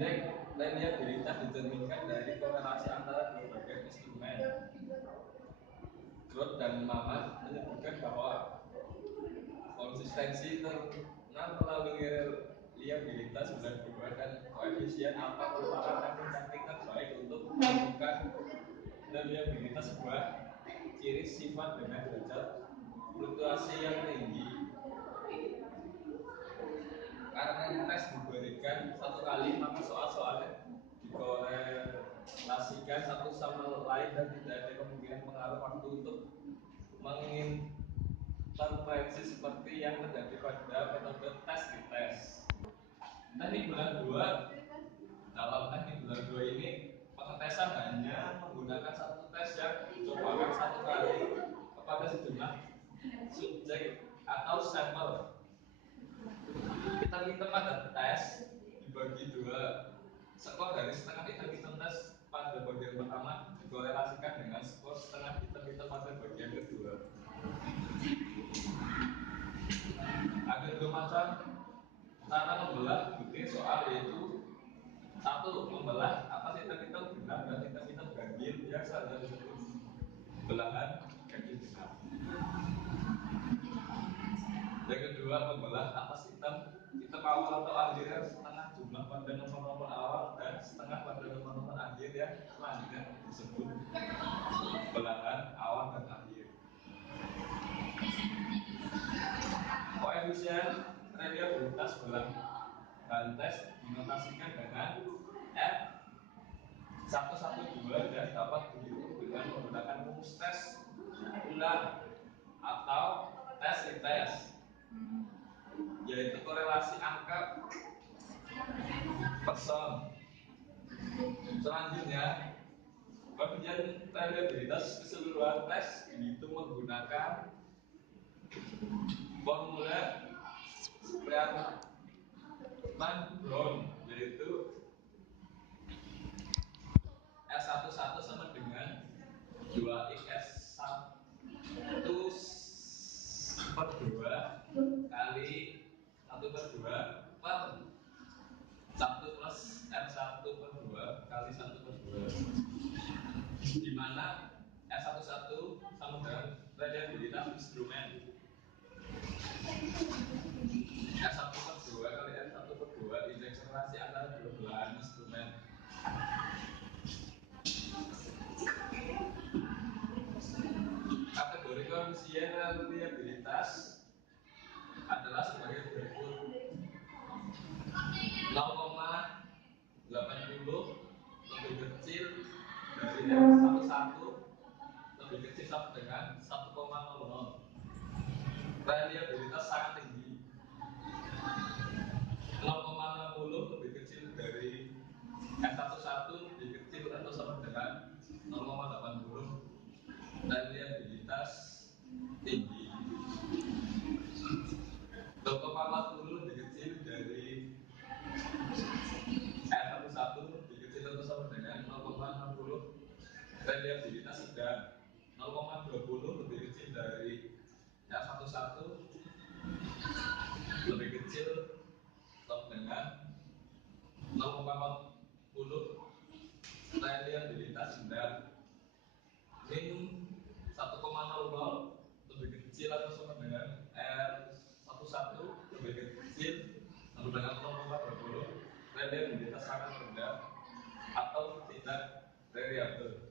Indeks reliabilitas dicerminkan dari korelasi antara dua bagian instrumen. Groth dan Maman menyebutkan bahwa konsistensi terkenal melalui reliabilitas bulan-bulan dan koefisien alfa merupakan teknik terbaik untuk menentukan reliabilitas sebuah ciri sifat dengan derajat fluktuasi yang tinggi. Karena tes diberikan satu kali, maka soal-soalnya dikorelasikan satu sama lain dan tidak ada kemungkinan pengaruh waktu untuk mengintervensi seperti yang terjadi pada metode tes di tes. Teknik bulan 2, dalam teknik bulan 2 ini pengetesan hanya menggunakan satu tes yang dicobakan satu kali kepada sejumlah subjek atau sampel. Hitam-hitam pada tes dibagi dua. Skor dari setengah hitam-hitam tes pada bagian pertama dikorelasikan dengan skor setengah hitam-hitam pada bagian kedua. Ada dua macam cara membelah butir soal, yaitu satu, membelah atas hitam-hitam genap dan hitam-hitam ganjil yang selanjutnya disebut belahan ganjil genap. Yang kedua, membelah atas hitam awal atau akhir yang setengah jumlah pada nomor-nomor awal dan setengah pada nomor-nomor akhir yang selanjutnya disebut belahan awal dan akhir. Koefisien reliabilitas belahan tes dinotasikan dengan F112 dan dapat dihitung dengan menggunakan rumus tes ulang atau tes tes, yaitu korelasi angka person. Selanjutnya, koefisien reliabilitas keseluruhan tes dihitung menggunakan formula Spearman-Brown, yaitu S11 sama dengan 2x1/2 kali 1/2 per 1 plus R1/2 kali 1/2, di mana R11 sama dengan reliabilitas instrumen. R1/2 kali R1/2 indeks relasi antara dua belahan instrumen. Kategori koefisien reliabilitas adalah sebagai berikut: 0,80 lebih kecil dari R11 lebih kecil sama dengan 1,00. Reliabilitas sangat tinggi. 0,60 lebih kecil dari S11 lebih kecil atau sama dengan 0,80. Reliabilitas tinggi. 0,40 lebih kecil dari R11 lebih kecil atau sama dengan 0,60. Reliabilitas sedang. 0,20 lebih kecil dari R11 lebih kecil atau dengan 0,40. Reliabilitas sedang. Min 1,00 lebih kecil atau sama dengan R11 lebih kecil sama dengan 0,20. Reliabilitas sangat rendah atau tidak reliable.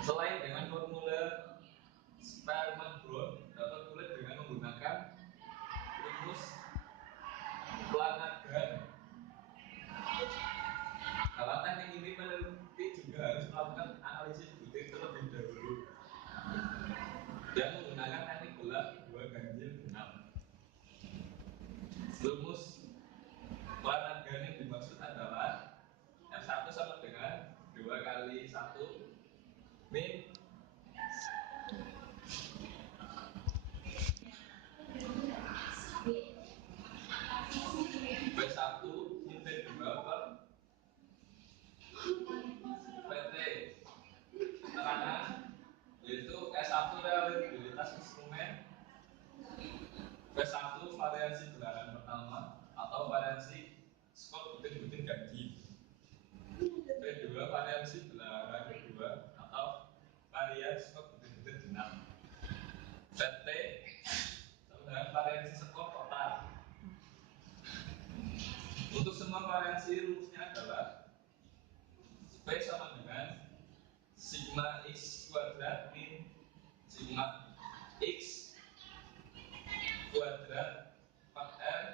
Selain dengan formula Spearman-Brown, dapat pula dengan menggunakan rumus Flanagan. Dalam teknik ini, peneliti juga harus melakukan analisis butir terlebih dahulu dan menggunakan teknik belah dua ganjil genap. Rumus Flanagan yang dimaksud adalah F1 sama dengan 2 kali 1 min B1 min B2 per PT. Keterangan yaitu S1 reliabilitas instrumen, B1 variasi belahan pertama, PT sama dengan variansi skor total. Untuk semua variansi rumusnya adalah P sama dengan sigma X kuadrat min sigma X kuadrat per M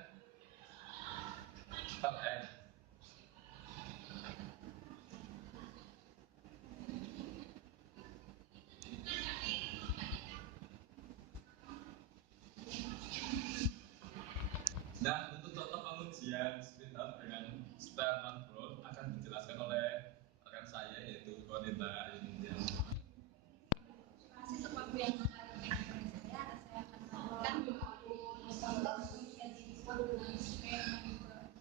per N. Nah, untuk contoh pengujian speedup dengan Spearman Pro akan dijelaskan oleh rekan saya yaitu Konita Yunita. Masih seperti yang saya akan lakukan contoh pengujian siswa dengan Spearman Pro.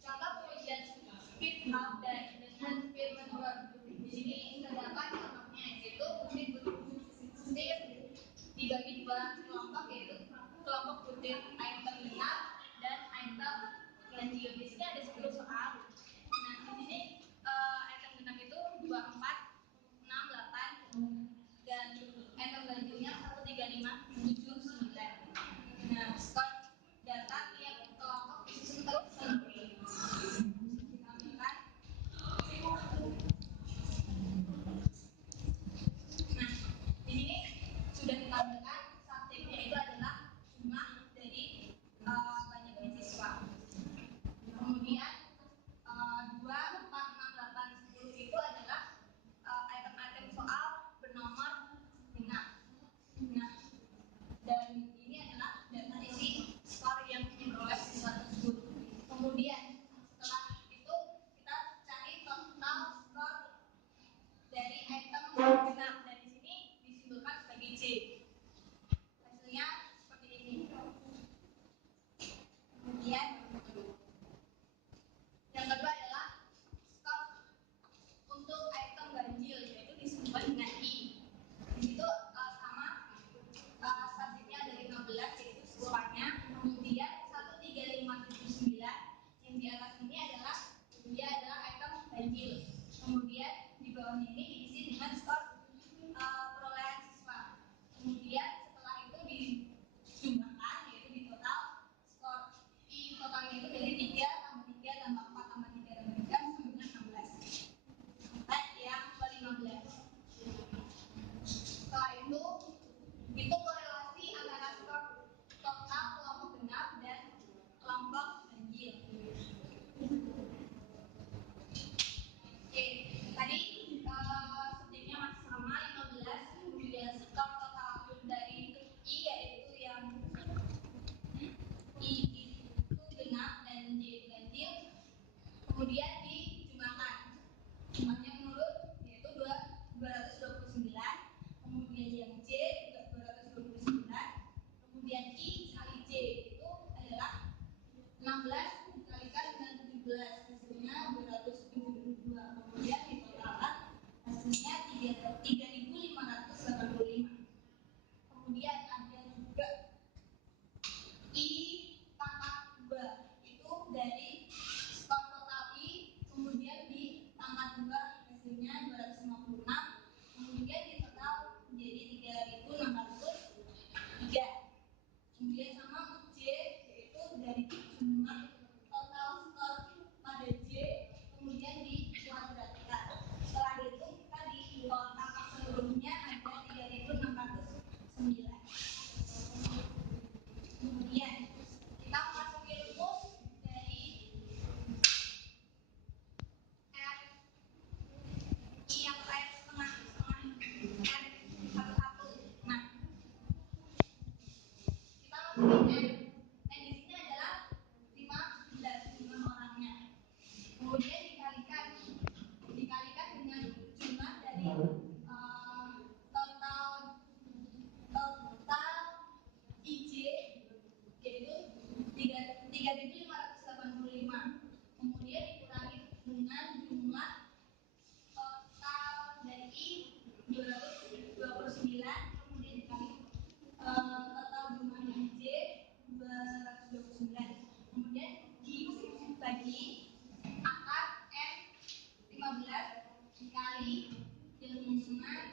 Contoh pengujian speed up dan dengan Spearman Pro. Di sini terdapat contohnya yaitu butir dibagi dua kelompok yaitu kelompok butir item genap dan item ganjil. Di sini ada 10 soal. Nah, di sini item genap itu 24, 6, 8 dan item ganjilnya 1, 3, 5, 7, 9. Nah, skor data tiap kelompok disusun terus. Ditampilkan. Nah, di sini sudah ditampilkan subjeknya itu adalah jumlah dari banyaknya siswa. Kemudian 2, 4, 6, 8, 10 itu adalah item-item soal bernomor genap. Nah, dan ini adalah data isi skor yang diperoleh siswa tersebut. Kemudian setelah itu kita cari total skor dari item genap dan di sini disimpulkan sebagai C. Hasilnya seperti ini. Kemudian yang kedua adalah skor untuk item ganjil yaitu disimpulkan dengan I. Di situ sama subjeknya dari 15 yaitu siswanya. Kemudian 1, 3, 5, 7, 9 yang di atas ini adalah dia adalah item ganjil. Kemudian di bawahnya ini diisi dengan skor perolehan siswa. Kemudian setelah itu dijumlahkan yaitu di total skor I totalnya itu dari 3 tambah 3 tambah 4 tambah 3 tambah 3 sampai dengan 16 sampai yang ke 15. Setelah itu korelasi antara skor total kelompok genap dan kelompok ganjil. Oke, tadi subjeknya masih sama 15, kemudian skor total dari I yaitu yang I itu genap dan J itu ganjil. Kemudian dijumlahkan. Jumlahnya menurut yaitu 229. Kemudian yang J juga 229. Kemudian I kali J itu adalah 16 dikalikan dengan 17 hasilnya 272. Kemudian ditotalkan hasilnya 3.585. Kemudian ada juga I pangkat 2 itu dari skor total I kemudian di pangkat 2 sekali ya teman-teman